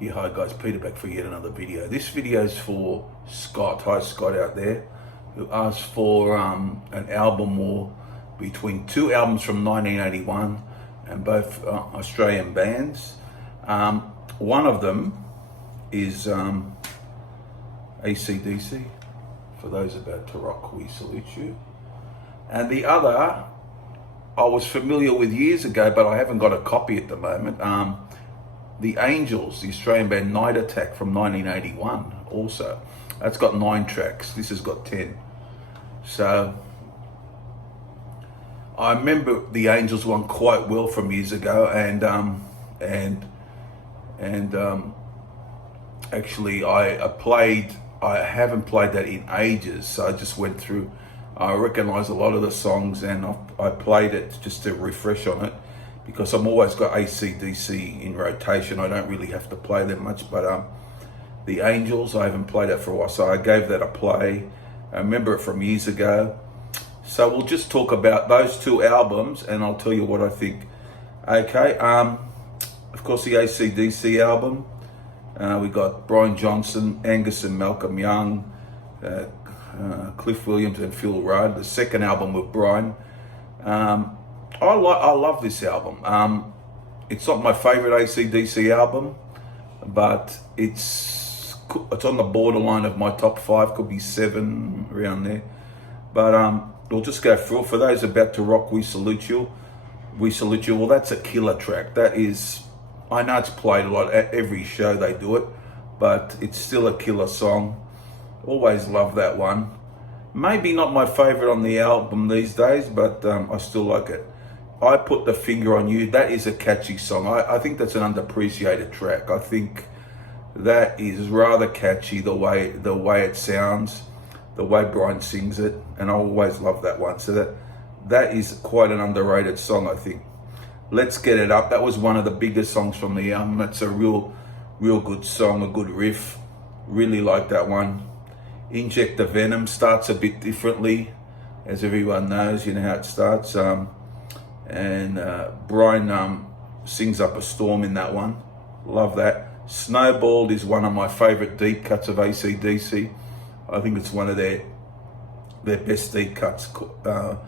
Yeah, hi guys, Peter back for yet another video. This video is for Scott. Hi Scott out there, who asked for an album war between two albums from 1981 and both Australian bands. One of them is AC/DC. For those about to rock, we salute you. And the other, I was familiar with years ago, but I haven't got a copy at the moment. The Angels, the Australian band Night Attack from 1981 also. That's got 9 tracks. This has got 10. So I remember the Angels one quite well from years ago, and actually I haven't played that in ages, so I just went through. I recognise a lot of the songs, and I played it just to refresh on it, because I'm always got AC/DC in rotation. I don't really have to play them much, but the Angels, I haven't played that for a while, so I gave that a play. I remember it from years ago. So we'll just talk about those two albums, and I'll tell you what I think. Okay, of course the AC/DC album, we got Brian Johnson, Angus and Malcolm Young, Cliff Williams and Phil Rudd. The second album with Brian. I love this album. It's not my favorite AC/DC album, but it's on the borderline of my top 5. Could be 7, around there. But we'll just go through it. For those about to rock, we salute you. We salute you. Well, that's a killer track. That is, I know it's played a lot at every show they do it, but it's still a killer song. Always love that one. Maybe not my favorite on the album these days, but I still like it. I Put the Finger on You. That is a catchy song. I think that's an underappreciated track. I think that is rather catchy, the way it sounds, the way Brian sings it, and I always love that one. So that is quite an underrated song, I think. Let's Get It Up. That was one of the biggest songs from the album. That's a real good song, a good riff. Really like that one. Inject the Venom starts a bit differently, as everyone knows. You know how it starts. And Brian sings up a storm in that one. Love that. Snowballed is one of my favorite deep cuts of AC/DC. I think it's one of their best deep cuts, to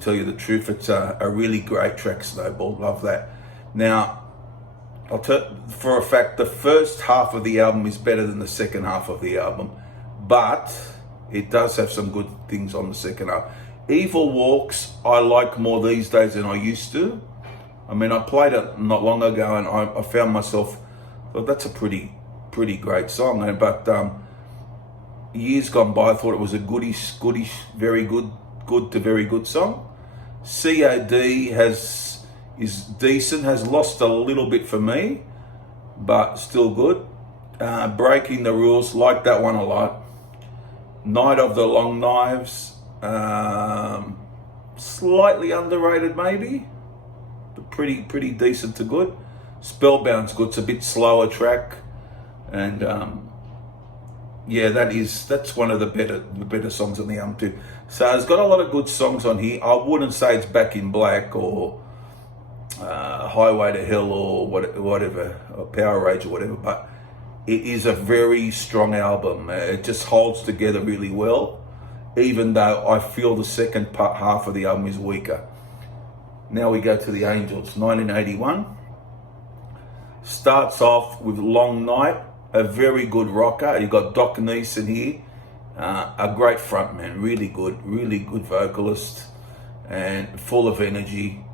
tell you the truth. It's a really great track, Snowballed. Love that. Now, I'll tell for a fact, the first half of the album is better than the second half of the album, but it does have some good things on the second half. Evil Walks, I like more these days than I used to. I mean, I played it not long ago, and I found myself, well, that's a pretty great song. But years gone by, I thought it was a goodish, very good to very good song. COD is decent, has lost a little bit for me, but still good. Breaking the Rules, like that one a lot. Night of the Long Knives, slightly underrated maybe, but pretty decent to good. Spellbound's good. It's a bit slower track, and yeah, that's one of the better songs on the album too. So it's got a lot of good songs on here. I wouldn't say it's Back in Black or Highway to Hell or whatever, or Power Rage or whatever, but it is a very strong album. It just holds together really well, even though I feel the second half of the album is weaker. Now we go to the Angels. 1981 starts off with Long Night, a very good rocker. You got Doc Neeson here, a great frontman, really good vocalist, and full of energy,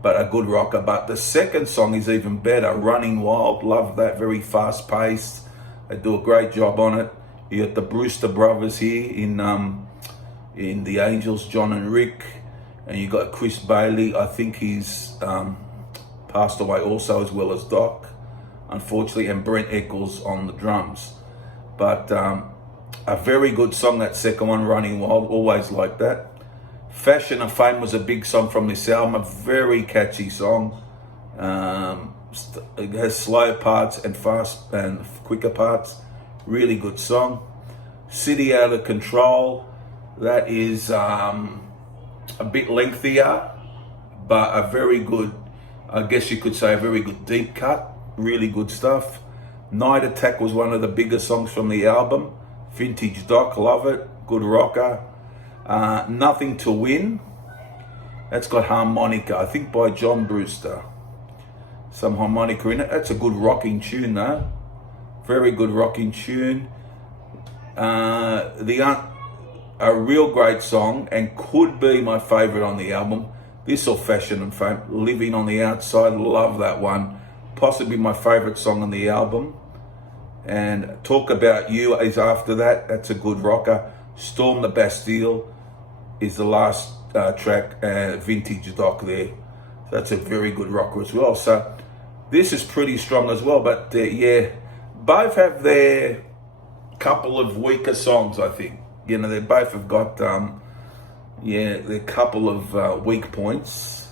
but a good rocker. But the second song is even better, Running Wild. Love that, very fast paced. They do a great job on it. You got the Brewster brothers here in the Angels, John and Rick, and you got Chris Bailey. I think he's passed away also, as well as Doc, unfortunately, and Brent Eccles on the drums. But a very good song, that second one, Running Wild. Always like that. Fashion and Fame was a big song from this album, a very catchy song. It has slow parts and fast and quicker parts. Really good song. City Out of Control, that is a bit lengthier, but a very good, I guess you could say, a very good deep cut. Really good stuff. Night Attack was one of the bigger songs from the album. Vintage Doc, love it, good rocker. Nothing to Win, that's got harmonica, I think by John Brewster. Some harmonica in it. That's a good rocking tune though. Very good rocking tune. A real great song and could be my favourite on the album. This or Fashion and Fame, Living on the Outside, love that one. Possibly my favourite song on the album. And Talk About You is after that. That's a good rocker. Storm the Bastille is the last track. Vintage Doc there. That's a very good rocker as well. So this is pretty strong as well. But yeah, both have their couple of weaker songs, I think. You know, they both have got, their couple of weak points.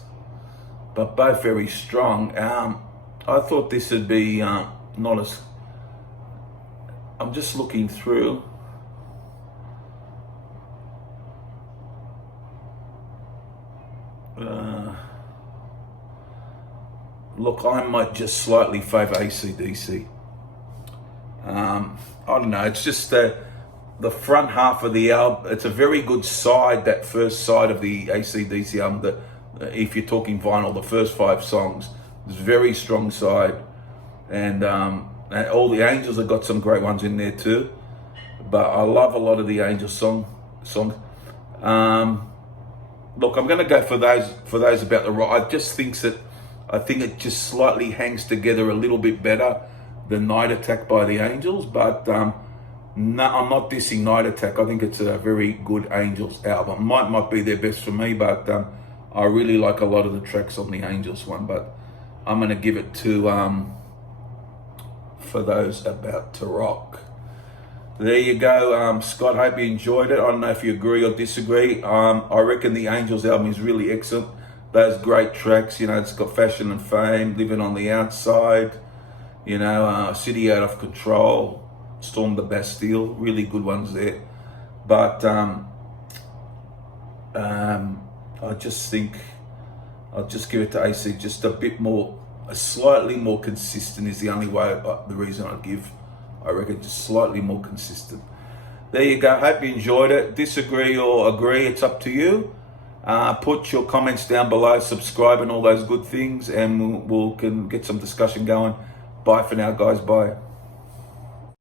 But both very strong. I thought this would be not as... I'm just looking through. Look, I might just slightly favour AC/DC. I don't know, it's just the front half of the album. It's a very good side, that first side of the AC/DC album. If you're talking vinyl, the first 5 songs, it's a very strong side. And all the Angels have got some great ones in there too. But I love a lot of the Angels songs. Look, I'm going to go for those about the rock. I think it just slightly hangs together a little bit better than Night Attack by the Angels. But no, I'm not dissing Night Attack. I think it's a very good Angels album. Might not be their best for me, but I really like a lot of the tracks on the Angels one. But I'm going to give it to For Those About to Rock. There you go, Scott. Hope you enjoyed it. I don't know if you agree or disagree. I reckon the Angels album is really excellent. Those great tracks, you know, it's got Fashion and Fame, Living on the Outside, you know, City Out of Control, Storm the Bastille, really good ones there. But I just think I'll just give it to AC. Just a slightly more consistent is the only way. The reason I reckon just slightly more consistent. There you go. Hope you enjoyed it. Disagree or agree, it's up to you. Put your comments down below, subscribe and all those good things, and we can get some discussion going. Bye for now, guys. Bye.